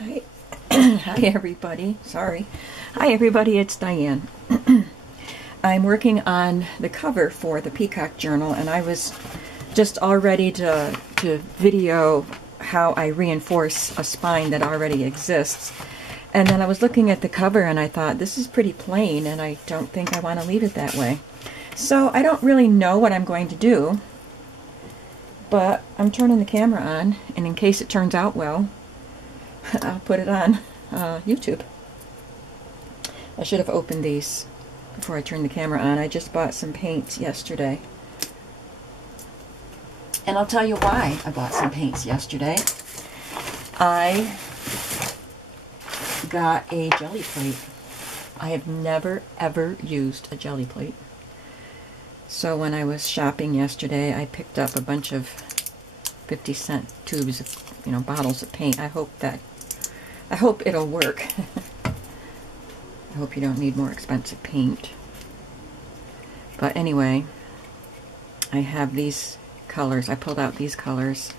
Hi, hi everybody. Sorry. Hi everybody, it's Diane. I'm working on the cover for the Peacock journal, and I was just all ready to video how I reinforce a spine that already exists. And then I was looking at the cover and I thought, this is pretty plain and I don't think I want to leave it that way. So I don't really know what I'm going to do, but I'm turning the camera on, and in case it turns out well, I'll put it on YouTube. I should have opened these before I turned the camera on. I just bought some paints yesterday. And I'll tell you why I bought some paints yesterday. I got a jelly plate. I have never ever used a jelly plate. So when I was shopping yesterday, I picked up a bunch of 50-cent tubes of, bottles of paint. I hope it'll work. I hope you don't need more expensive paint. But anyway, I have these colors. I pulled out these colors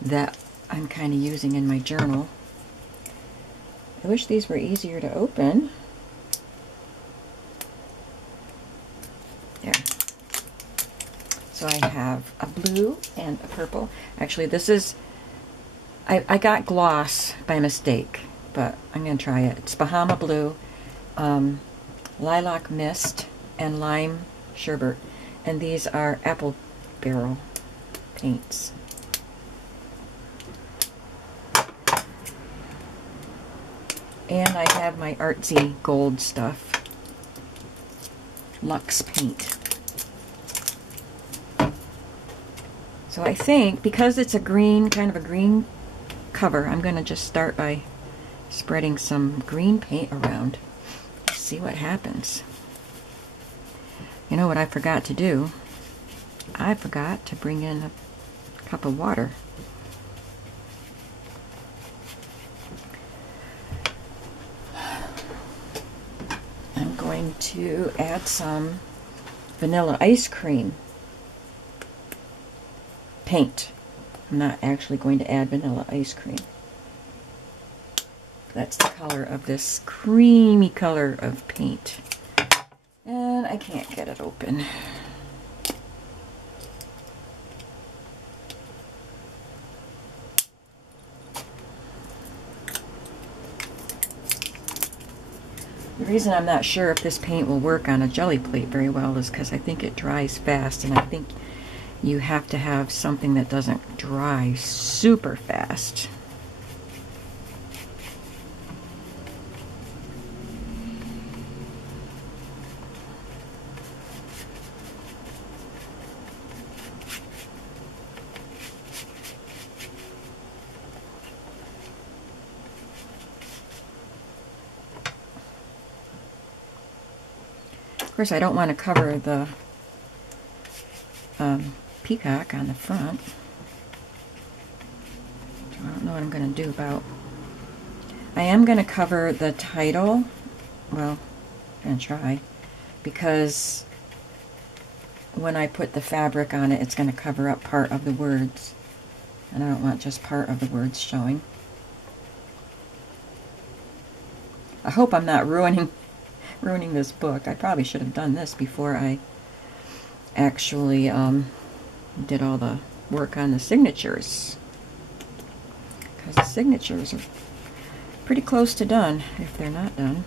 that I'm kind of using in my journal. I wish these were easier to open. There. So I have a blue and a purple. Actually, this is, I got gloss by mistake, but I'm going to try it. It's Bahama Blue, Lilac Mist, and Lime Sherbet. And these are apple barrel paints. And I have my artsy gold stuff, Luxe paint. So I think, because it's a green, kind of a green cover, I'm going to just start by spreading some green paint around. See what happens. You know what I forgot to do? I forgot to bring in a cup of water. I'm going to add some vanilla ice cream paint. I'm not actually going to add vanilla ice cream. That's the color of this creamy color of paint. And I can't get it open. The reason I'm not sure if this paint will work on a jelly plate very well is because I think it dries fast, and I think you have to have something that doesn't dry super fast. Of course, I don't want to cover the peacock on the front. So I don't know what I'm going to do about. I am going to cover the title. Well, I'm going to try, because when I put the fabric on it, it's going to cover up part of the words, and I don't want just part of the words showing. I hope I'm not ruining this book. I probably should have done this before I actually did all the work on the signatures, because the signatures are pretty close to done if they're not done.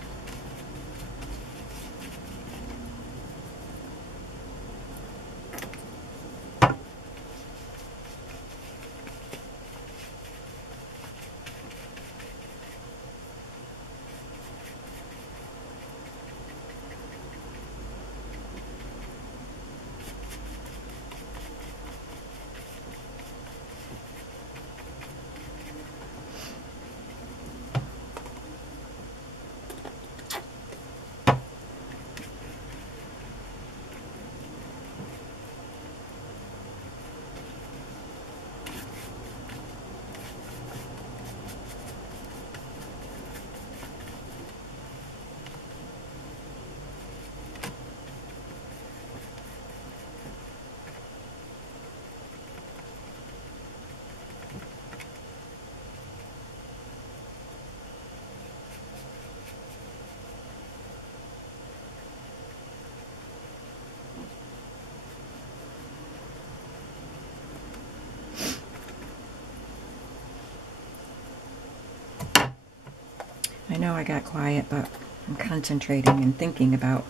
I know I got quiet, but I'm concentrating and thinking about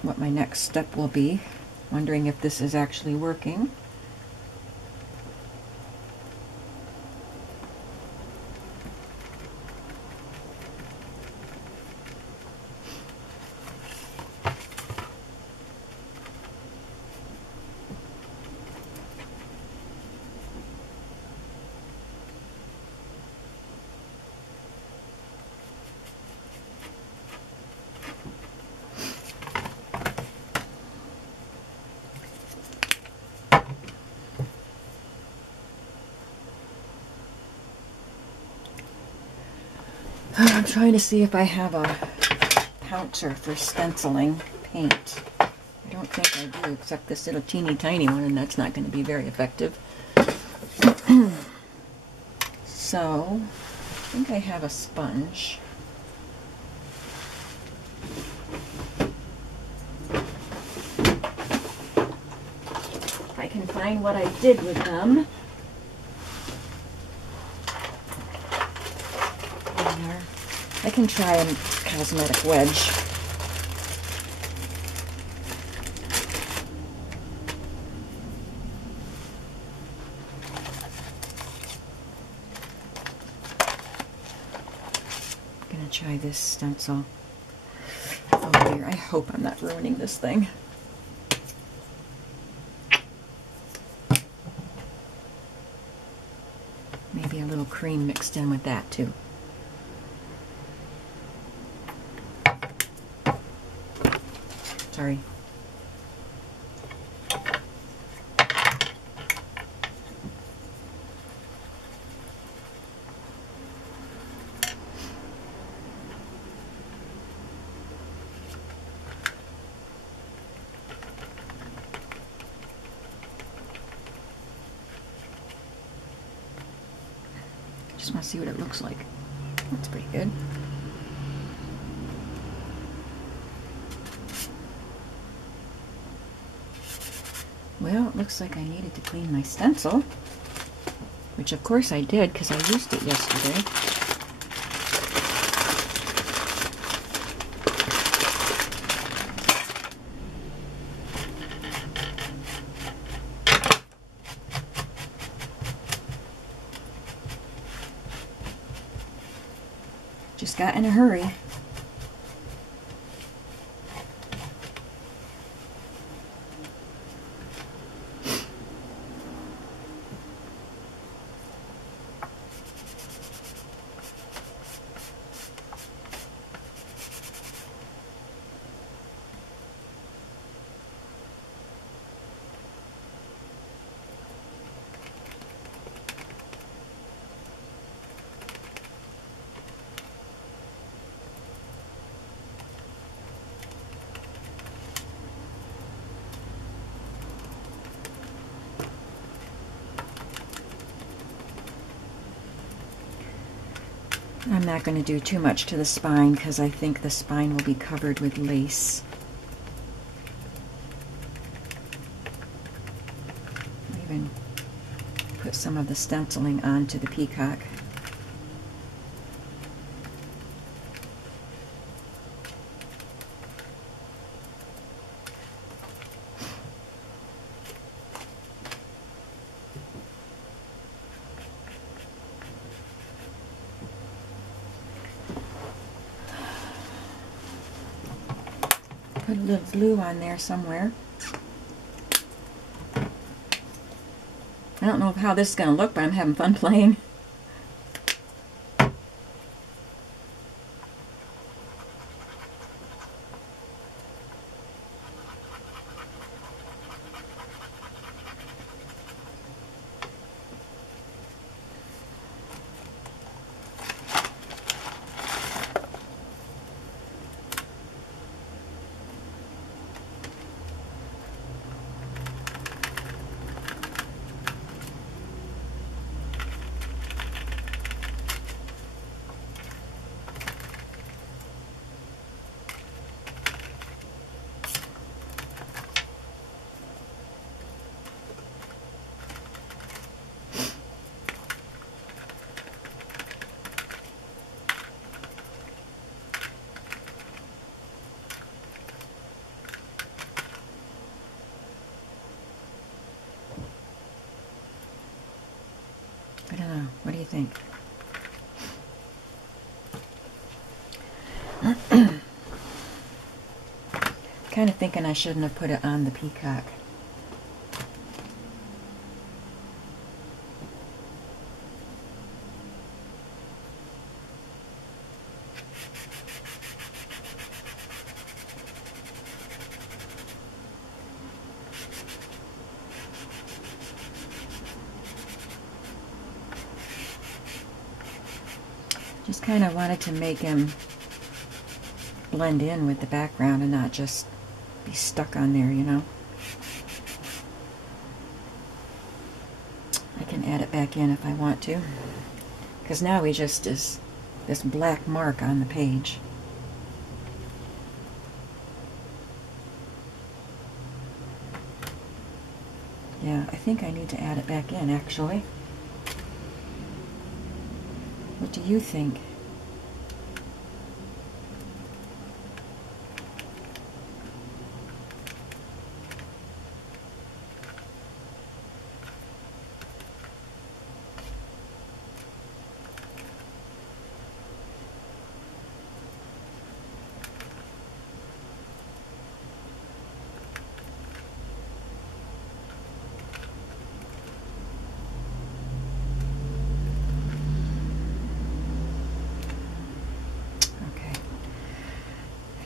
what my next step will be, wondering if this is actually working. I'm trying to see if I have a pouncer for stenciling paint. I don't think I do, except this little teeny tiny one, and that's not going to be very effective. So, I think I have a sponge. If I can find what I did with them. I can try a cosmetic wedge. I'm gonna try this stencil. Oh dear, I hope I'm not ruining this thing. Maybe a little cream mixed in with that too. Sorry. Just want to see what it looks like. That's pretty good. Well, it looks like I needed to clean my stencil, which of course I did because I used it yesterday. Just got in a hurry. I'm not going to do too much to the spine because I think the spine will be covered with lace. Even put some of the stenciling onto the peacock. Put a little glue on there somewhere. I don't know how this is going to look, but I'm having fun playing. think? Kind of thinking I shouldn't have put it on the peacock. Just kind of wanted to make him blend in with the background and not just be stuck on there, you know. I can add it back in if I want to, because now he just is this black mark on the page. Yeah, I think I need to add it back in, actually. What do you think?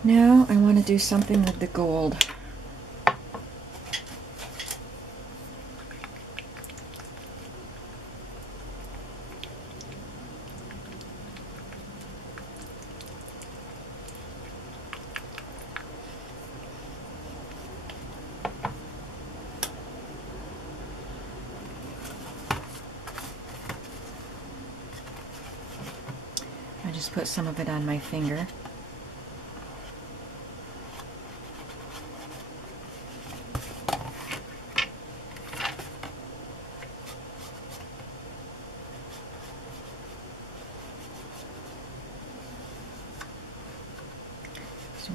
Now I want to do something with the gold. I just put some of it on my finger.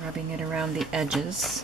Rubbing it around the edges.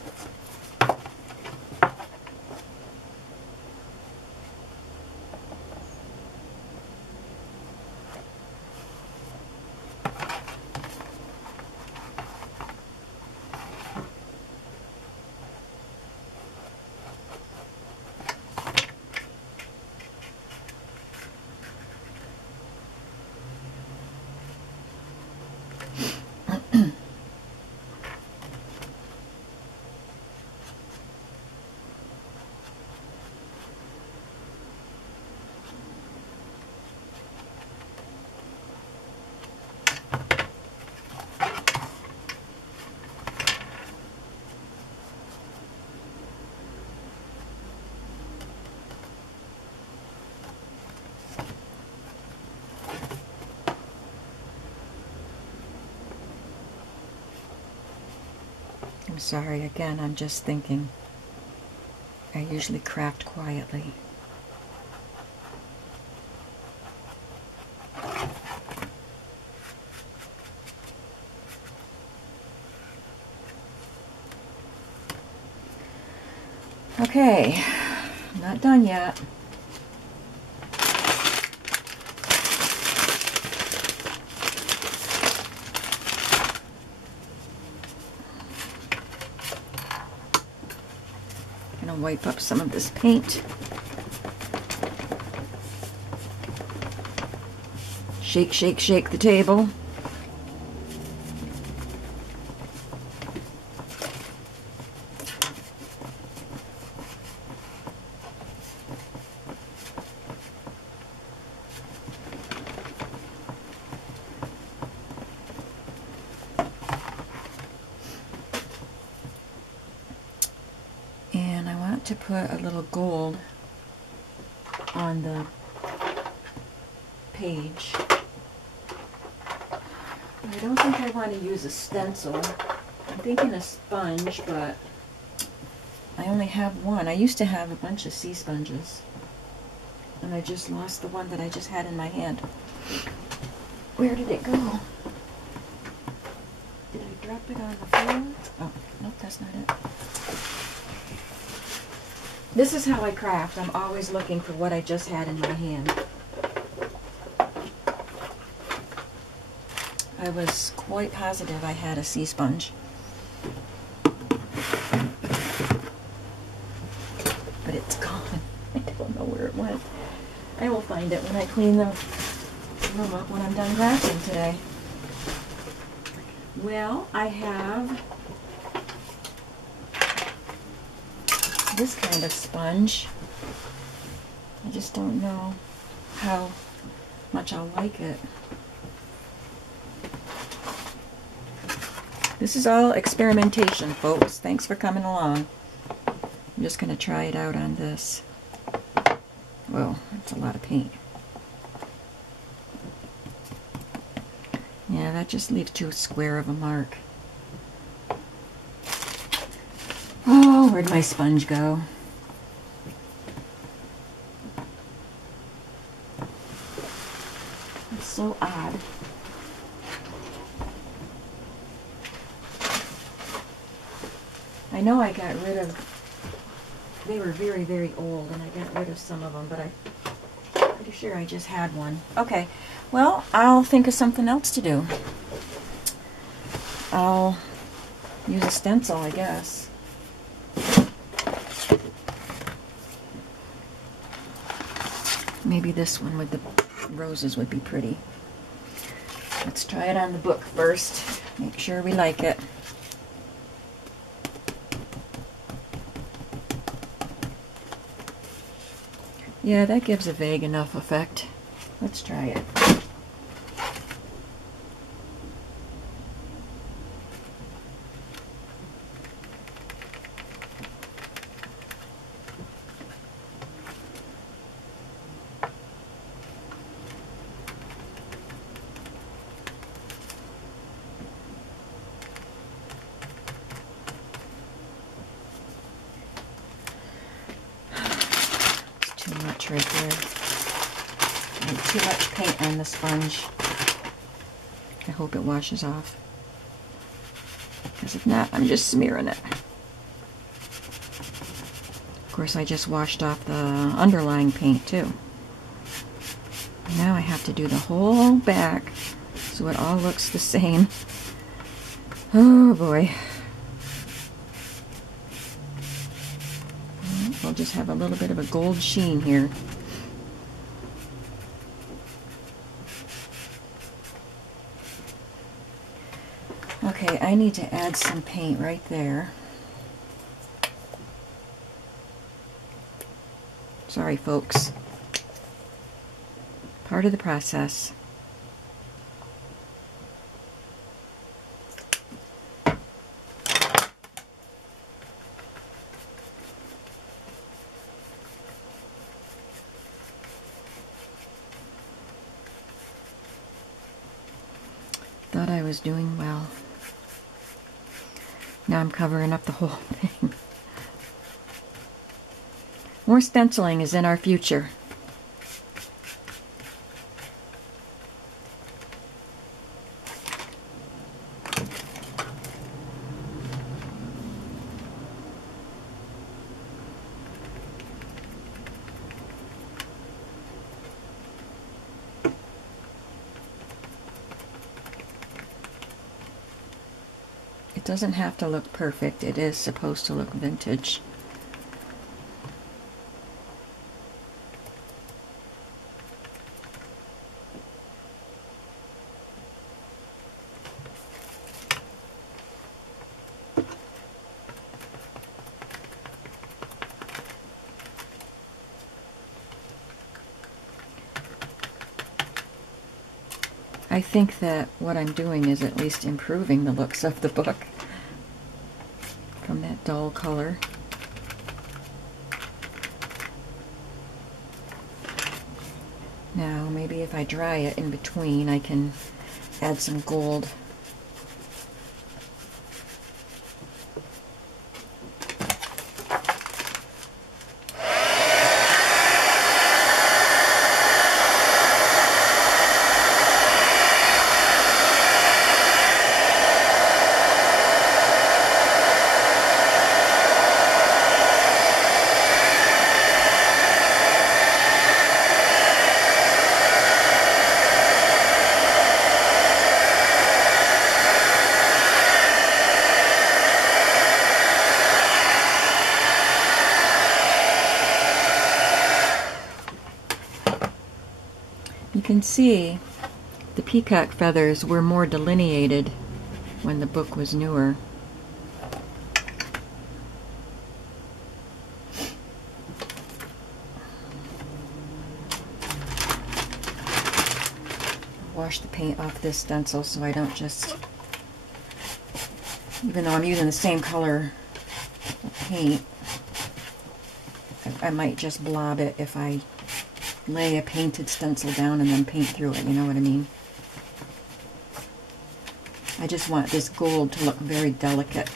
I'm sorry, again, I'm just thinking. I usually craft quietly. Okay, not done yet. Wipe up some of this paint. Shake, shake, shake the table. To put a little gold on the page. But I don't think I want to use a stencil. I'm thinking a sponge, but I only have one. I used to have a bunch of sea sponges, and I just lost the one that I just had in my hand. Where did it go? Did I drop it on the floor? Oh, nope, that's not it. This is how I craft. I'm always looking for what I just had in my hand. I was quite positive I had a sea sponge. But it's gone. I don't know where it went. I will find it when I clean the room up when I'm done grafting today. Well, I have this kind of sponge. I just don't know how much I'll like it. This is all experimentation, folks. Thanks for coming along. I'm just going to try it out on this. Whoa, that's a lot of paint. Yeah, that just leaves too square of a mark. Oh, where'd my sponge go? It's so odd. I know I got rid of, they were very, very old, and I got rid of some of them, but I'm pretty sure I just had one. Okay, well, I'll think of something else to do. I'll use a stencil, I guess. Maybe this one with the roses would be pretty. Let's try it on the book first. Make sure we like it. Yeah, that gives a vague enough effect. Let's try it. Right there. And too much paint on the sponge. I hope it washes off. Because if not, I'm just smearing it. Of course, I just washed off the underlying paint too. Now I have to do the whole back so it all looks the same. Oh boy. We'll just have a little bit of a gold sheen here. Okay, I need to add some paint right there. Sorry, folks. Part of the process. Thought I was doing well. Now I'm covering up the whole thing. More stenciling is in our future. It doesn't have to look perfect. It is supposed to look vintage. I think that what I'm doing is at least improving the looks of the book from that dull color. Now maybe if I dry it in between I can add some gold. can see, the peacock feathers were more delineated when the book was newer. Wash the paint off this stencil so I don't just, even though I'm using the same color of paint, I might just blob it if I lay a painted stencil down and then paint through it, you know what I mean? I just want this gold to look very delicate.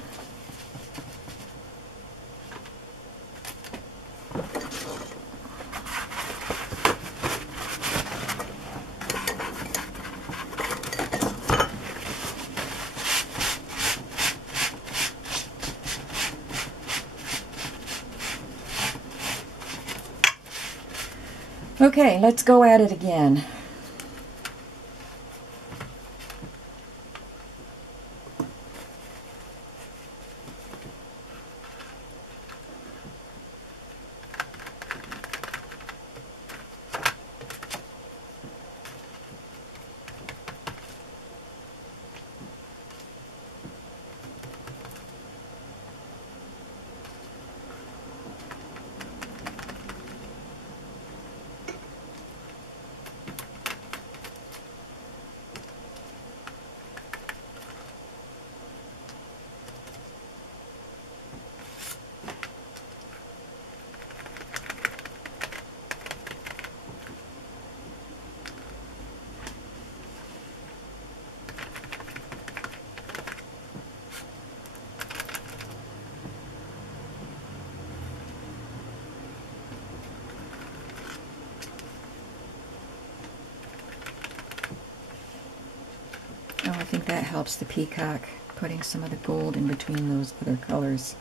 Okay, let's go at it again. Oh, I think that helps the peacock, putting some of the gold in between those other colors.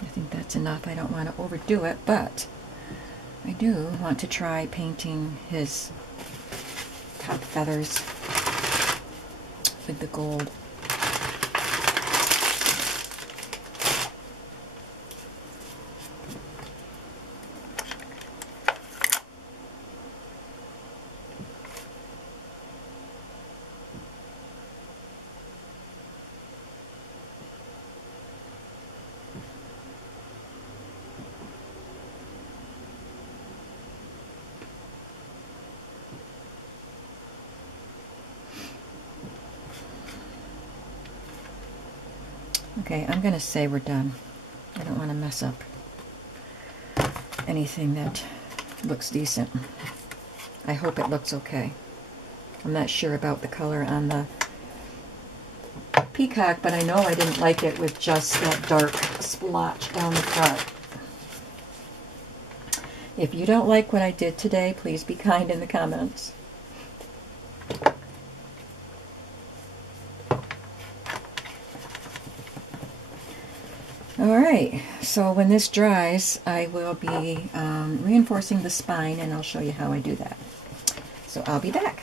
I think that's enough. I don't want to overdo it, but I do want to try painting his top feathers with the gold. Okay, I'm going to say we're done. I don't want to mess up anything that looks decent. I hope it looks okay. I'm not sure about the color on the peacock, but I know I didn't like it with just that dark splotch down the front. If you don't like what I did today, please be kind in the comments. Alright, so when this dries, I will be reinforcing the spine, and I'll show you how I do that. So I'll be back.